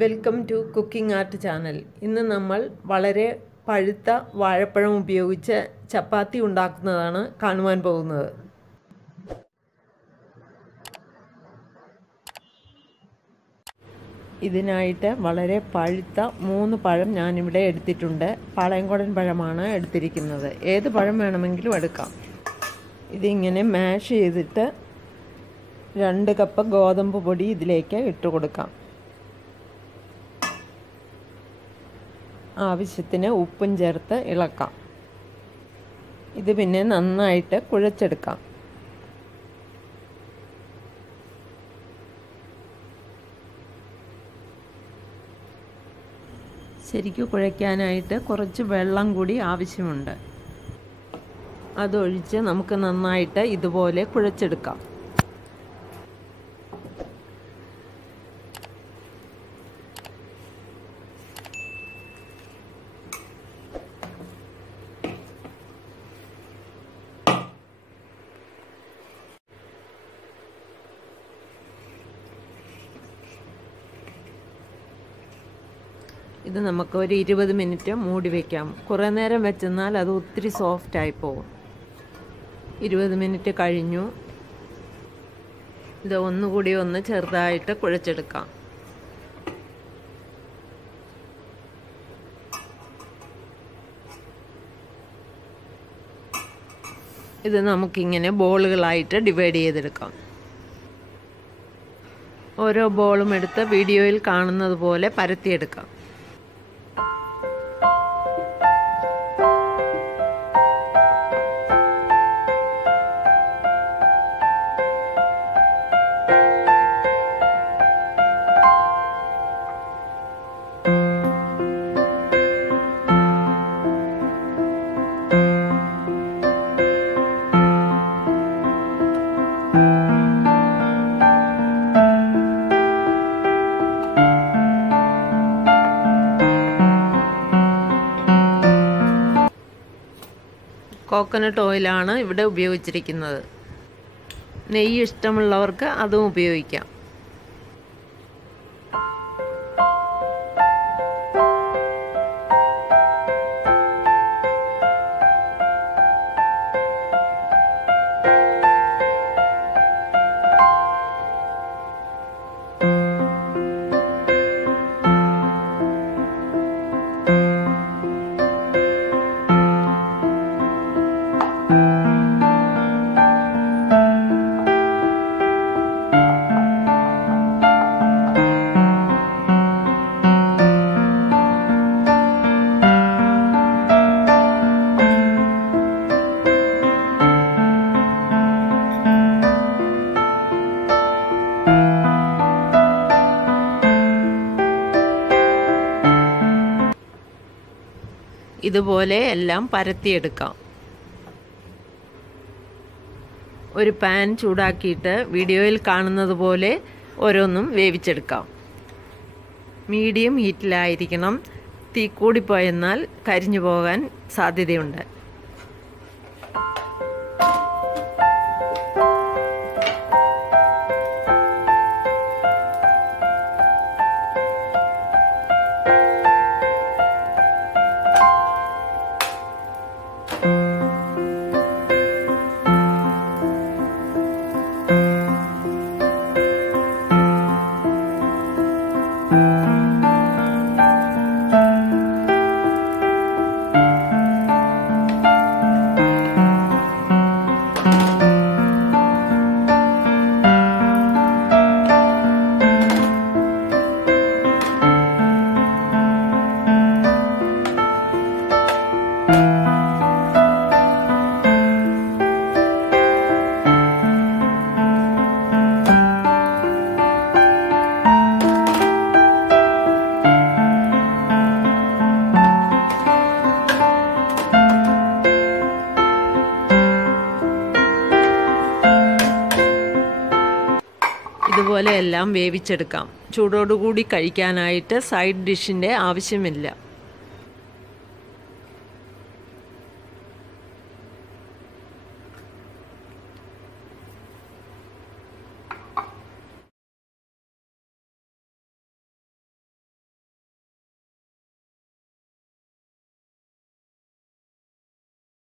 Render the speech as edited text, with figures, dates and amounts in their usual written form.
Welcome to cooking art channel. ഇന്ന് നമ്മൾ വളരെ പഴുത്ത വാഴപ്പഴം ഉപയോഗിച്ച് ചപ്പാത്തി ഉണ്ടാക്കുന്നതാണ് കാണുവാൻ പോകുന്നത്. ഇതിനായിട്ട് വളരെ പഴുത്ത 3 പഴം ഞാനിവിടെ എടുത്തിട്ടുണ്ട്. പാളയംകോടൻ പഴമാണ് എടുത്തിരിക്കുന്നത്. ഏത് പഴം വേണമെങ്കിലും എടുക്കാം. ഇതിങ്ങനെ മാഷ് ചെയ്തിട്ട് 2 കപ്പ് ഗോതമ്പ് പൊടി ഇതിലേക്ക് ഇട്ട് കൊടുക്കാം. ആവശ്യത്തിന് ഉപ്പും ചേർത്ത് ഇളക്കാം. ഇത് പിന്നെ നന്നായിട്ട് കുഴച്ചെടുക്കാം. ശരിക്കും കുഴയ്ക്കാനായിട്ട് കുറച്ച് വെള്ളം കൂടി ആവശ്യമുണ്ട്. അതൊഴിച്ച് നമുക്ക് നന്നായിട്ട് ഇതുപോലെ കുഴച്ചെടുക്കാം. ഇത് നമുക്ക് ഒരു 20 മിനിറ്റ് മൂടി വയ്ക്കാം. കുറേ നേരം വെച്ചെന്നാൽ അത് ഒത്തിരി സോഫ്റ്റായി പോകും. 20 മിനിറ്റ് കഴിഞ്ഞു. ഇത് ഒന്നുകൂടി ഒന്ന് ചെറുതായിട്ട് കുഴച്ചെടുക്കാം. ഇത് നമുക്കിങ്ങനെ ബോളുകളായിട്ട് ഡിവൈഡ് ചെയ്തെടുക്കാം. ഓരോ ബോളും എടുത്ത് വീഡിയോയിൽ കാണുന്നത് പോലെ പരത്തിയെടുക്കാം. കോക്കനട്ട് ഓയിലാണ് ഇവിടെ ഉപയോഗിച്ചിരിക്കുന്നത്. നെയ്യ് ഇഷ്ടമുള്ളവർക്ക് അതും ഉപയോഗിക്കാം. ഇതുപോലെ എല്ലാം പരത്തിയെടുക്കാം. ഒരു പാൻ ചൂടാക്കിയിട്ട് വീഡിയോയിൽ കാണുന്നത് പോലെ ഓരോന്നും വേവിച്ചെടുക്കാം. മീഡിയം ഹീറ്റിലായിരിക്കണം. തീ കൂടിപ്പോയെന്നാൽ കരിഞ്ഞു പോകാൻ സാധ്യതയുണ്ട്. ഇതുപോലെ എല്ലാം വേവിച്ചെടുക്കാം. ചൂടോടുകൂടി കഴിക്കാനായിട്ട് സൈഡ് ഡിഷിൻ്റെ ആവശ്യമില്ല.